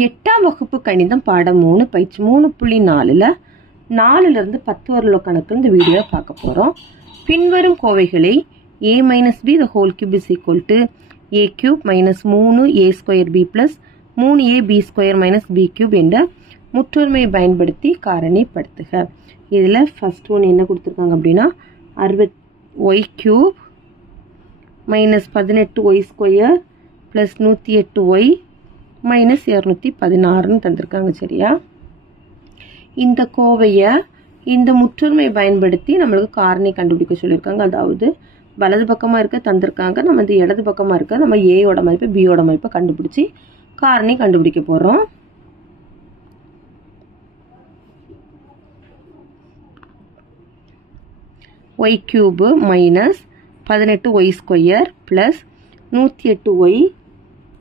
8ஆம் வகுப்பு கணிதம் பாடம் 3 பயிற்சி 3.4ல 4லிருந்து 10 வரை உள்ள கணக்கு இந்த வீடியோவை பார்க்க போறோம். பின்வரும் கோவைகளை a - b the whole cube is equal to a cube minus 3a square b plus 3a b square minus b cube என்ற முற்றொருமையை பயன்படுத்தி காரணிப்படுத்துக. இதுல ஃபர்ஸ்ட் ஒன் என்ன கொடுத்திருக்காங்க அப்படின்னா 60y cube minus 18y square plus 108y minus 216 தந்திருக்காங்க. சரியா? இந்த கோவையை இந்த முற்றொருமையை பயன்படுத்தி நம்மளுக்கு காரணி கண்டுபிடிக்க சொல்லியிருக்காங்க. அதாவது வலது பக்கமா இருக்க தந்திருக்காங்க, நம்ம இந்த இடது பக்கமா இருக்க நம்ம ஏயோட மதிப்பு பியோட மதிப்பை கண்டுபிடிச்சி காரணி கண்டுபிடிக்க போறோம். y cube minus 18y square plus 108y,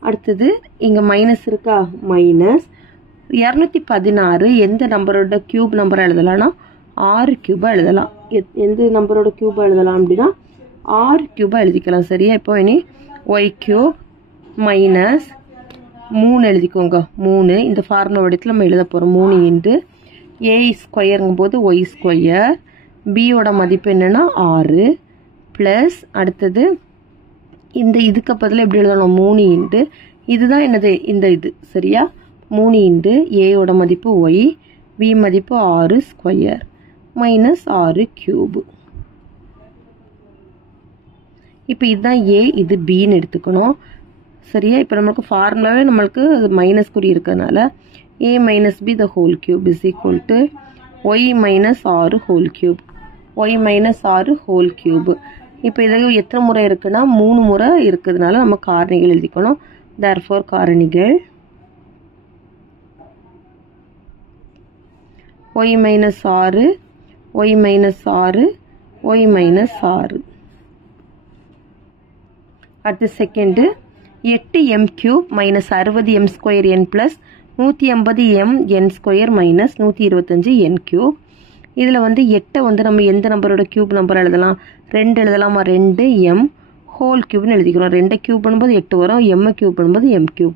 அடுத்தது இங்க மைனஸ் இருக்கா, மைனஸ் 216 எந்த நம்பரோட கியூப் நம்பரை எழுதலாம்னா 6 கியூபா எழுதலாம். எந்த நம்பரோட கியூபா எழுதலாம் அப்படின்னா 6 கியூபா எழுதிக்கலாம். சரியா? இப்போ இனி y கியூப் மைனஸ் 3 எழுதிக்கோங்க. 3 இந்த ஃபார்முலா வடிவத்தில் நம்ம எழுத போறோம். 3 இன்ட்டு a ஸ்கொயருங்கும் போது y ஸ்கொயர், பியோட மதிப்பு என்னன்னா 6 பிளஸ், அடுத்தது இந்த இதுக்கு பதில் எப்படி எழுதணும், 3 இன்ட்டு இதுதான் என்னது இந்த இது. சரியா? 3 இன்ட்டு ஏயோட மதிப்பு ஒய், பி மதிப்பு 6 ஸ்கொயர் மைனஸ் 6 கியூப். இப்போ இதுதான் ஏ, இது பின்னு எடுத்துக்கணும். சரியா? இப்போ நம்மளுக்கு ஃபார்முலாவே நம்மளுக்கு மைனஸ் குறி இருக்கிறதுனால a minus b the whole cube is equal to y minus 6 whole cube, y minus 6 whole cube. இப்போ இதில் எத்தனை முறை இருக்குன்னா 3 முறை இருக்கிறதுனால நம்ம காரணிகள் எழுதிக்கணும். தேர்ஃபோர் காரணிகள் y minus 6, y minus 6, y minus 6. அடுத்து second 8m cube minus 60m square n plus 180m n square minus 125n cube. இதில் வந்து 8 வந்து நம்ம எந்த நம்பரோட கியூப் நம்பர் எழுதலாம், 2 எழுதலாமா, 2m ஹோல் கியூப்னு எழுதிக்கிறோம். 2 கியூப் பண்ணும்போது 8 வரும், m கியூப் பண்ணும்போது m cube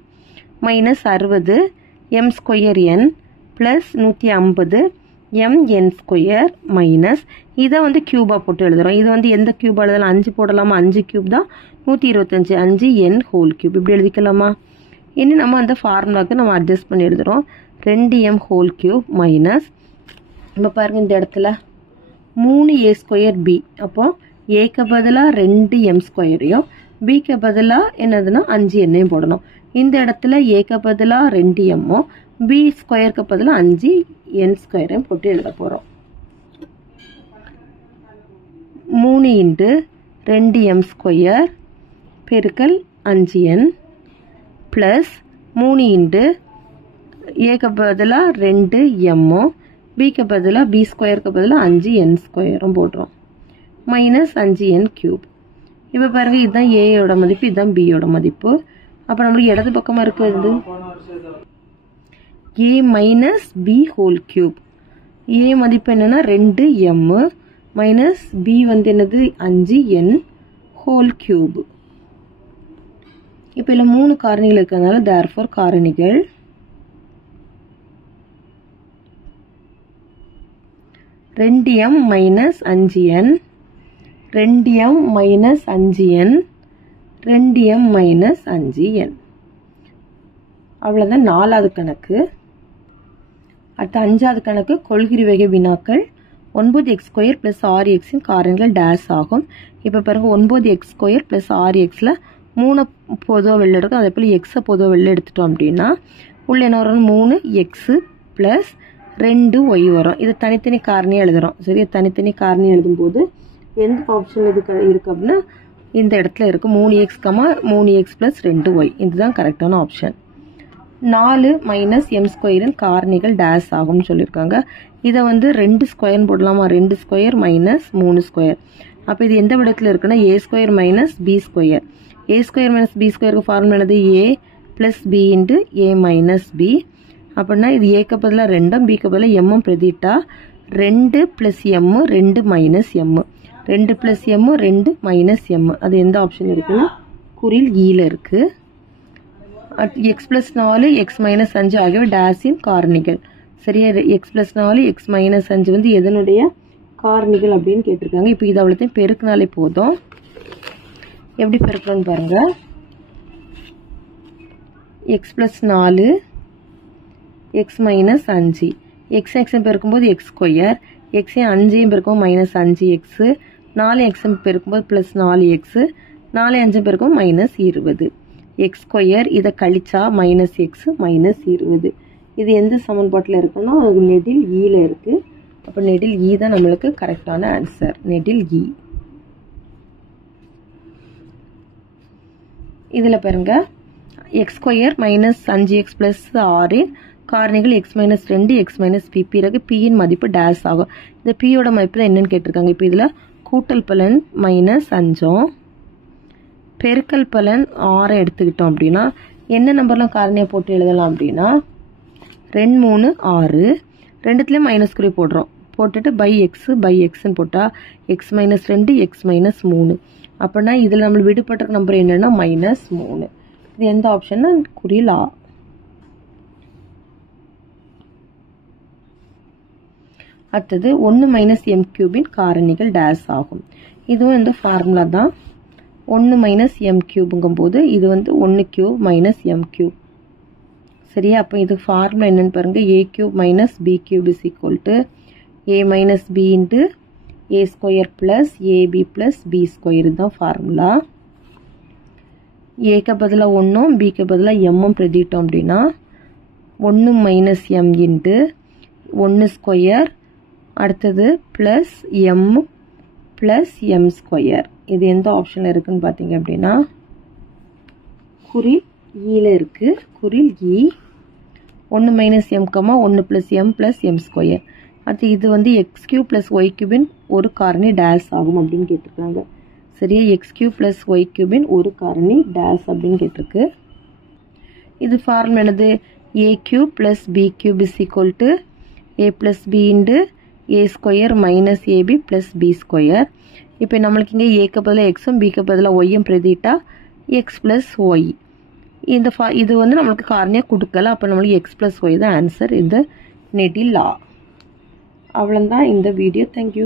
minus 60 m square n plus 150 m n square minus இதை வந்து கியூபாக போட்டு எழுதுகிறோம். இது வந்து எந்த கியூபாக எழுதலாம், 5 போடலாமா, 5 கியூப் தான் 125, 5n ஹோல் கியூப் இப்படி எழுதிக்கலாமா. இனி நம்ம அந்த ஃபார்முலாவுக்கு நம்ம அட்ஜஸ்ட் பண்ணி எழுதுகிறோம். 2m ஹோல் கியூப் மைனஸ், இப்போ பாருங்க இந்த இடத்துல 3a ஸ்கொயர் பி, அப்போ ஏக்கு பதிலாக 2m ஸ்கொயரையும் பிக்கு பதிலாக என்னதுன்னா 5n போடணும். இந்த இடத்துல ஏக்கு பதிலாக 2m பி ஸ்கொயருக்கு பதிலாக 5n ஸ்கொயரையும் போட்டு எழுத போகிறோம். 3 இன்ட்டு 2m ஸ்கொயர் பெருக்கல் 5n ப்ளஸ் 3 இன்ட்டு ஏக்கு பதிலாக 2m பிக்கு பதிலாக பி ஸ்கொயருக்கு பதிலாக 5n ஸ்கொயரும் போடுறோம் மைனஸ் 5n கியூப். இப்போ பாருங்க இதுதான் ஏயோட மதிப்பு, இதுதான் பியோட மதிப்பு. அப்போ நம்மளுக்கு இடது பக்கமாக இருக்கிறது ஏ மைனஸ் பி ஹோல் கியூப். ஏ மதிப்பு என்னன்னா 2m மைனஸ் பி வந்து என்னது 5n ஹோல் கியூப். இப்போ இதில் 3 காரணிகள் இருக்கிறதுனால தேர்ஃபோர் காரணிகள் ரெண்டு m minus 5n, 2m minus 5n, 2m minus 5n. அவ்வளோதான் 4வது கணக்கு. அடுத்த 5வது கணக்கு கொள்கிற வகை வினாக்கள். 9x ஸ்கொயர் பிளஸ் 6xன் காரணிகள் டேஸ் ஆகும். இப்போ பாருங்க 9x ஸ்கொயர் பிளஸ் 6xல 3 பொதுவாக வெளில எடுக்கும், அதே போல் எக்ஸை பொதுவாக வெளில எடுத்துட்டோம் அப்படின்னா உள்ள என்ன வரும், 3x பிளஸ் 2y வரும். இது தனித்தனி காரணியாக எழுதுகிறோம். சரியா? தனித்தனி காரணி எழுதும்போது எந்த ஆப்ஷன் இது இருக்கு அப்படின்னா இந்த இடத்துல இருக்கு 3x, 3x பிளஸ் 2y, இதுதான் கரெக்டான ஆப்ஷன். 4 மைனஸ் m ஸ்கொயரின் காரணிகள் டேஸ் ஆகும்னு சொல்லியிருக்காங்க. இதை வந்து 2 ஸ்கொயர்னு போடலாமா, 2 ஸ்கொயர் மைனஸ் 3 ஸ்கொயர். அப்போ இது எந்த விடத்தில் இருக்குன்னா a square minus b square. a square minus b ஸ்கொயருக்கு ஃபார்முலா என்னது, a plus b into a minus b. அப்படின்னா இது ஏக்கு பதிலாக 2, பிக்கு பதிலாக m பிரதிட்டா 2 plus m 2 minus m, 2 plus m 2 minus m. அது எந்த ஆப்ஷன் இருக்குன்னா குறில் ஈல இருக்கு. எக்ஸ் ப்ளஸ் 4 எக்ஸ் மைனஸ் 5 ஆகியவை டேஸின் காரணிகள். சரியா, எக்ஸ் ப்ளஸ் 4 எக்ஸ் மைனஸ் 5 வந்து எதனுடைய காரணிகள் அப்படின்னு கேட்டிருக்காங்க. இப்போ இது அவ்வளோத்தையும் பெருக்கினாலே போதும். எப்படி பெருக்கணும்னு பாருங்க. X plus 4 x minus 5 x எக்ஸும் பெருக்கும்போது எக்ஸ் ஸ்கொயர், எக்ஸையும் 5ஐயும் பெருக்கும் மைனஸ் 5 எக்ஸு, 4 எக்ஸும் பெருக்கும்போது ப்ளஸ் 4 எக்ஸு, 4 5 பெருக்கும் மைனஸ் 20 எக்ஸ் ஸ்கொயர். இதை கழிச்சா மைனஸ் எக்ஸு மைனஸ் 20. இது எந்த சமன்பாட்டில் இருக்குன்னா அது நெடில் ஈல இருக்குது. அப்போ நெடில் ஈ தான் நம்மளுக்கு கரெக்டான ஆன்சர். நெடில் ஈ. இதில் பாருங்க, X square minus 5x plus 6 காரணிகள் x minus 2 x minus p. பிறகு பியின் மதிப்பு டேஸ் ஆகும். இந்த பியோட மதிப்பு தான் என்னன்னு கேட்டிருக்காங்க. இப்போ இதில் கூட்டல் பலன் மைனஸ் 5 பெருக்கல் பலன் 6 எடுத்துக்கிட்டோம் அப்படின்னா என்ன நம்பர்லாம் காரணியாக போட்டு எழுதலாம் அப்படின்னா 2 3 6 ரெண்டுத்துலேயும் மைனஸ் குறி போடுறோம். போட்டுட்டு பை எக்ஸ்ன்னு போட்டால் எக்ஸ் மைனஸ் 2 எக்ஸ் மைனஸ் 3. அப்படின்னா இதில் நம்மளுக்கு விடுபட்ட நம்பர் என்னென்னா மைனஸ் 3. இது எந்த ஆப்ஷன்னா குறியில் ஆ. அடுத்தது 1 மைனஸ் எம் கியூபின் காரணிகள் டேஸ் ஆகும். இதுவும் இந்த ஃபார்முலா தான். 1 மைனஸ் எம் கியூபுங்கும் போது இது வந்து 1 கியூப் மைனஸ் எம் கியூப். சரியா, அப்போ இது ஃபார்முலா என்னன்னு பாருங்க. A cube minus b cube is equal to a minus b into a square plus ab plus b square. இதுதான் ஃபார்முலா. ஏக்கு பதிலாக 1ம் பிக்கு பதிலாக எம்மும் பிரதிட்டோம் அப்படின்னா 1 மைனஸ் எம் இன்ட்டு 1 ஸ்கொயர் அடுத்தது plus m plus m square. இது எந்த ஆப்ஷனில் இருக்குன்னு பார்த்தீங்க அப்படின்னா குறில் ஈல இருக்குது. குறில் இ. 1 minus m comma 1 plus m plus m square. அடுத்து இது வந்து எக்ஸ் கியூப் ப்ளஸ் ஒய் கியூபின் ஒரு காரணி டேஸ் ஆகும் அப்படின்னு கேட்டிருக்காங்க. சரியா, எக்ஸ் கியூப் ப்ளஸ் ஒய் கியூபின் ஒரு காரணி டேஸ் அப்படின்னு கேட்டிருக்கு. இது ஃபார்முலா என்னது? A cube plus b cube is equal to a plus b into a square minus ab plus b square. இப்போ நம்மளுக்கு இங்கே ஏக்கு பதிலாக எக்ஸும் பிக்கு பதிலாக ஒய்யும் பிரதிட்டா எக்ஸ் ப்ளஸ் ஒய். இது வந்து நம்மளுக்கு காரணியாக கொடுக்கல. அப்போ நம்மளுக்கு எக்ஸ் ப்ளஸ் ஒய் தான் ஆன்சர் இந்த நெடில் லா. அவ்வளோதான் இந்த வீடியோ. தேங்க்யூ.